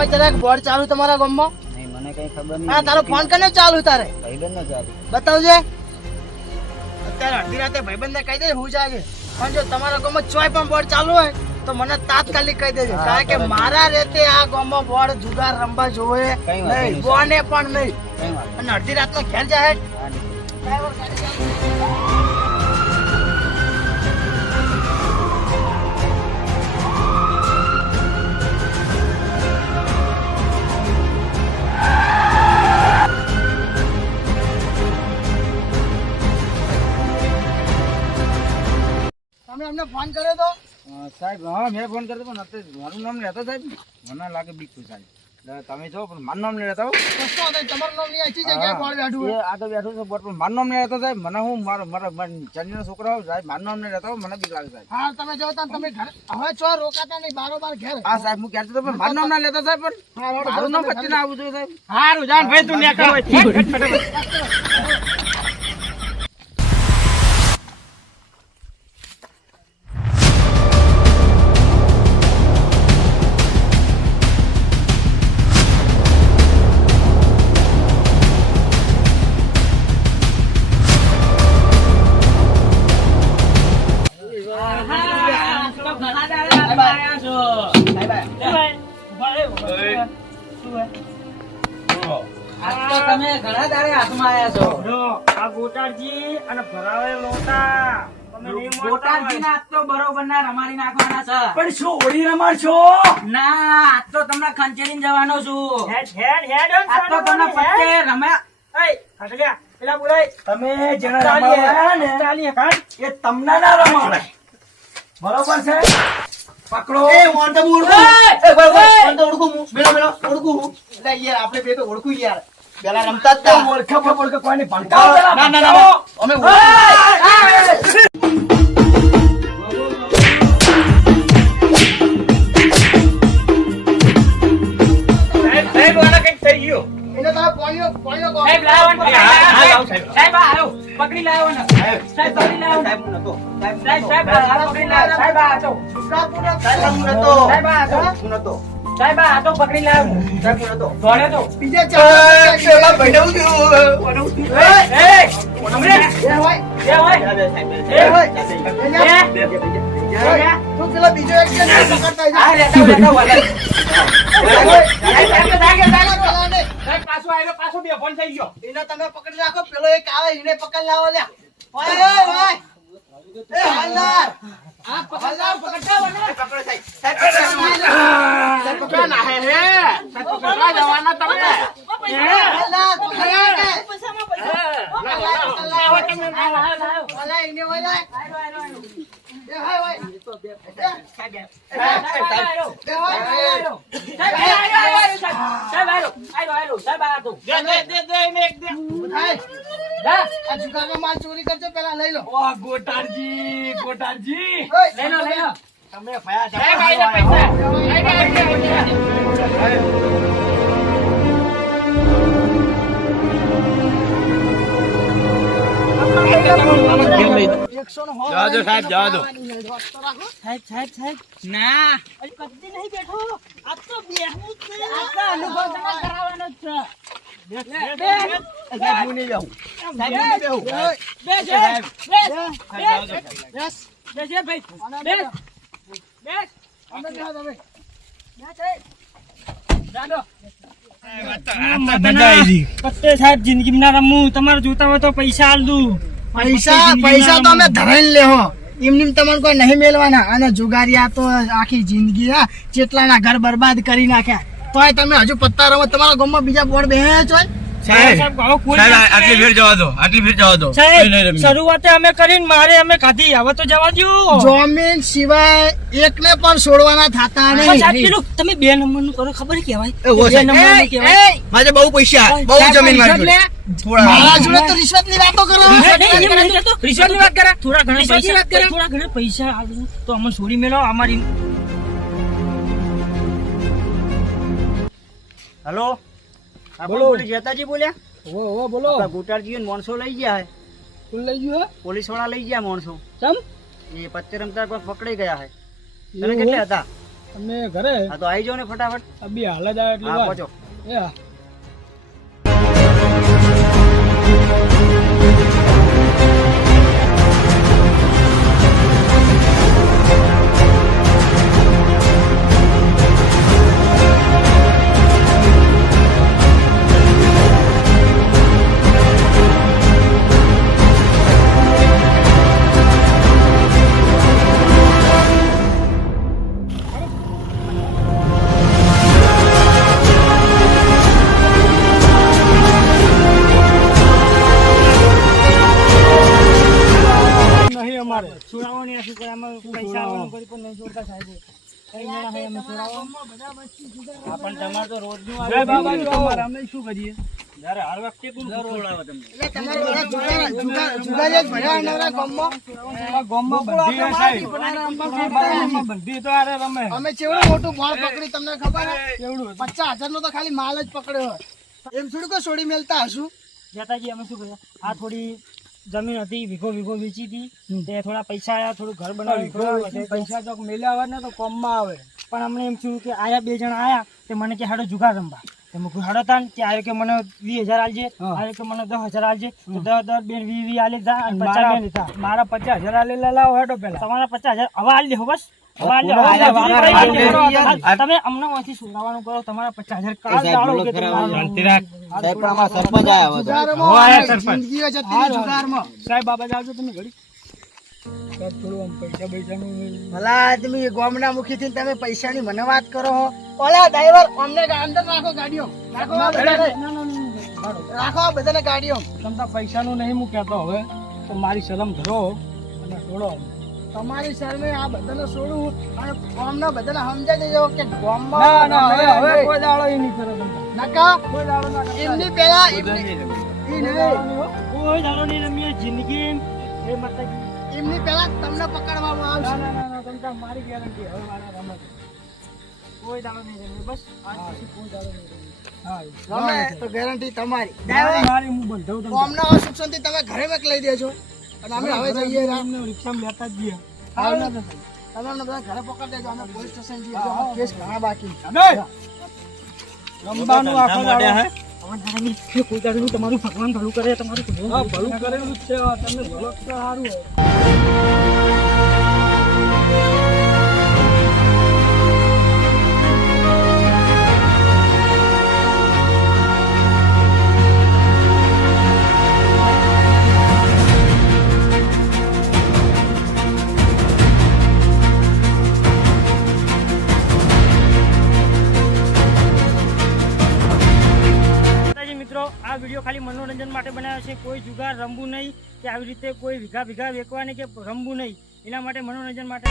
ગમે ત્યારે બોર્ડ ચાલુ તમારા ગામમાં? નહીં, મને કઈ ખબર નહીં. હા, તારો ફોન કરીને ચાલુ તારે ભાઈબંધ નો ચાલુ. બતાવજે. અત્યારે અડધી રાતે ભાઈબંધને કહી દે હું જાગે. પણ જો તમારા ગામમાં ચોય પણ બોર્ડ ચાલુ હોય તો મને તાત્કાલિક કહી દેજો. કારણ કે મારા રેતે આ ગામમાં બોર્ડ જુગાર રમવા જોવે નહીં, બોને પણ નહીં. કઈ વાત અને અડધી રાતનો ખેલ જાય. તમે અમને ફોન કર્યો તો? સાહેબ, હા મેં ફોન કર્યો પણ અત્યારે મારું નામ લેતા સાહેબ મને લાગે બીક છું સાહેબ. તમે જો પણ મારું નામ લેતા હો. કશો નહીં, તમારું નામ નહીં. આછી જગ્યાએ બોર્ડ બેઠું હોય. આ તો બેઠું છે બોર્ડ, પણ મારું નામ લેતા સાહેબ. મને હું મારા ચંદીના છોકરા સાહેબ મારું નામ લેતા મને બીક લાગે સાહેબ. હા, તમે જો તમે ઘર હવે ચો રોકાતા નહીં, બારોબાર ઘેર. હા સાહેબ, હું કહેતો હતો પણ મારું નામ ના લેતા સાહેબ. પણ મારું નામ પછી ના આવવું જોઈએ સાહેબ. હારું જાન ભાઈ, તું ને કરો. તમે ઘણા દાડે હાથમાં આવ્યા છો. આ ગોટાળજી અને ભરાવે લોટા. ગોટાળજી ના આજ તો બરોબર ના રમાડી નાખવાના છે. પણ શું ઓડી રમાડશો? ના, આજ તો તમને ખંચેરીને જવાનો છું. હેડ હેડ હેડ. આજ તો તમને પત્તે રમ્યા. હટલ્યા પેલા બોલાય. તમે જેને રમાડ્યા ને એ તમને ના રમાડે, બરોબર છે? પકડો. એ મોન તો ઓળખું. એ ભાઈ મોન તો ઓળખું હું. બેલો બેલો ઓળખું હું. એટલે યાર આપણે બે તો ઓળખું યાર. પેલા રમતા જ તા. ઓળખે કોઈને ભણકાવો. ના ના ના અમે એને તારા પોણીઓ પોણીઓ કહો. સાહેબ લાવો ને. હા, લાવો સાહેબ. સાહેબ આવો, પકડી લાવો ને. સાહેબ પકડી લાવો. સાહેબ હું નતો. સાહેબ પકડી લાવો. સાહેબ આ હતો. સાહેબ હું નતો. સાહેબ આ હતો. હું નતો. સાહેબ આ હતો, પકડી લાવો. સાહેબ હું નતો. દોડે તો. બીજે ચાલ. પેલા ભડવું થયું. એ એ હોય. એ હોય. એ હોય. તું પેલા બીજો એક છે ને પકડતા જા. આ લેતા લેતા વળે. સાહેબ પાછો આવ્યો, પાછો બે ફોન થઈ ગયો. એને તમે પકડી રાખો, પેલો એક આવે એને પકડ લાવો લ્યા. ઓય ઓય એ હાલદાર. આ પકડતા પકડતા વને. પકડો સાહેબ. સાહેબ પકડો ના હે હે. સાહેબ પકડવા જવાના તમે. હાલદાર પકડ્યા કે પૈસામાં પૈસા. લાવો તમે ઓલા એને ઓલા. એ હાય ભાઈ. સાહેબ આ જુગારનો માલ ચોરી કરજો, પેલા લઈ લો. ગોટાળજી, ગોટાળજી, લઈ લો લઈ લો. તમે ભયા સાહેબ આઈને પૈસા. સાહેબ જવા દો. સાહેબ સાહેબ સાહેબ ના, કદી નહીં બેઠો. આ તો બેહવું જ નહીં. આ અનુભવ તમારે કરાવવાનો જ છે. સાહેબ હું નહીં જાઉં. સાહેબ બેહું. બેસ ભાઈ. બેસ. અમે બેહો તમે. પત્તે સાહેબ જિંદગી ના રમું. તમારે જોતા હોય તો પૈસા આલ દઉં. પૈસા પૈસા તો અમે ધરાઈને લેહો. એમની તમને કોઈ નહીં મેળવાના. અને જુગારિયા તો આખી જિંદગી જેટલાના ઘર બરબાદ કરી નાખ્યા. તોય તમે હજુ પત્તા રમો. તમારા ગામમાં બીજા બોર્ડ બેહે છો? આટલી ભીડ જવા દો, આટલી ભીડ જવા દો. શરૂઆતે અમે કરીને મારે અમે ખાધી, હવે તો જવા દો. જમીન સિવાય એકને પણ છોડવાના થતા નહીં. તમે 2 નંબર નું કરો, ખબર કેવાય? મારે બહુ પૈસા, બહુ જમીન મારી જોડે. મારા જોડે તો રિશ્વત ની વાતો કરો. રિશ્વત ની વાત કરે. થોડા ઘણા પૈસા આલું તો અમને છોડી મેલો. અમારી હેલો, બોલો. જેતાજી બોલ્યા? બોલો. ગોટાળજી માણસો લઈ ગયા. કોણ લઈ ગયું? પોલીસ વાળા લઈ ગયા માણસો. ચમ એ પત્તે રમતા કોઈ પકડાઈ ગયા છે. તમે કેટલા હતા? અમે ઘરે હા તો આવી જાઓ ને ફટાફટ. અબી હાલ જ આવે એટલી હા વાર. પહોંચો. એ હા. નહીં અમારે છોડાવવાની નથી કોઈ આમાં પૈસા આવવાનું કરી પણ નહીં છોડતા સાહેબ. કઈ ના હોય અમે છોડાવો. હા પણ તમારે તો રોજનું જય આવે. બાબાજી, અમારે અમે શું કરીએ? જ્યારે હર વખતે કોણ ખવડાવે તમને? એટલે તમારા બધા જુગારી જ ભર્યા નવરા ગામમાં. આ ગામમાં બંધી હે સાહેબ. ગામમાં બંધી તો આરે રમે. અમે ચેવડું મોટું બોળ પકડી તમને ખબર હે? કેવડું? 50,000 નો તો ખાલી માલ જ પકડ્યો હોય. એમ થોડું કે છોડી મેલતા હશું. જતાજી અમે શું કર્યા આ થોડી જમીન હતી વીઘો વેચી હતી તે થોડા પૈસા આયા થોડું ઘર બનાવ્યું થોડા વધે. પૈસા તો મેલ્યા આવે ને તો કોમમાં આવે. પણ અમને એમ થયું કે આયા 2 જણા આયા તે મને કે હાડો જુગાર રમવા તે મુકું હાડો તાન કે આયો કે મને 20,000 આલજે હા. આયો કે મને 10,000 આલજે તો 10 બે 20 આલે જા અને 50 બે લીધા. મારા 50,000 આલેલા લાવો હેડો પેલા. તમારા 50,000 હવે આલી દેહો બસ હવે આલી દેહો. અરે વાહ, વાહ, વાહ. તમે અમને અહીંથી સુધારવાનું કરો તમારા 50,000 કાલ દાડો કે તમે સાહેબ પણ આમાં સરપંચ આયા હોય તો. જુગારમાં જિંદગી જ હતી ને જુગારમાં. સાહેબ બાબા જાવજો તમે ઘડી. સાહેબ થોડું આમ પૈસા પૈસાનું ભલા તમે ગામના મુખીથી તમે પૈસાની મને વાત કરો હો. ઓલા ડ્રાઈવર અમને અંદર રાખો ગાડીઓ. રાખો આ બધાને. રાખો આ બધાને ગાડીઓ. તમતા પૈસાનું નહીં હું કહેતો હવે તો મારી શરમ ધરો અને છોડો. તમારી શરમે આ બધાને છોડું અને ગામના બધાને સમજાઈ દેજો કે ના ગામમાં ના હવે કોઈ દાડો એ નહીં કરે તમતા. નકા કોઈ દાડો ના કરે. એમની પેલા એમની કોઈ દાડો નહીં હો. કોઈ દાડો નહીં રમીએ જિંદગી એ માતાજી. એમની પેલા તમને પકડવામાં ના આવશે. ના ના ના તમતા મારી ગેરંટી હવે મારા રમે છે. કોઈ દાડો નહીં રમીએ બસ આજ પછી કોઈ દાડો નહીં રમીએ. હા ગમે તો ગેરંટી તમારી. મારી મારી હું બંધાવું તમને. ગામના અસુખથી તમે ઘરે મોકલી દેજો અને અમે હવે જઈએ રહ્યા. અમને રિક્ષામાં લેતા જ જઈએ. હા, તમે અમને બધા ઘરે પકડી દેજો અમે પોલીસ સ્ટેશન જઈએ જો અમારા કેસ ઘણા બાકી. રમવાનું આખો દાડો. હવે ના રમીએ. કોઈ દાડો નહીં. તમારું ભગવાન ભલું કરે તમારું ભલું હા, ભલું કરેલું જ છે. તમને ભલો તો સારું હોય. માતાજી મિત્રો આ વિડીયો ખાલી મનોરંજન માટે બનાવ્યો છે. કોઈ જુગાર રમવું નહીં કે આવી રીતે કોઈ વીઘા વેચવાની કે રમવું નહીં એના માટે મનોરંજન માટે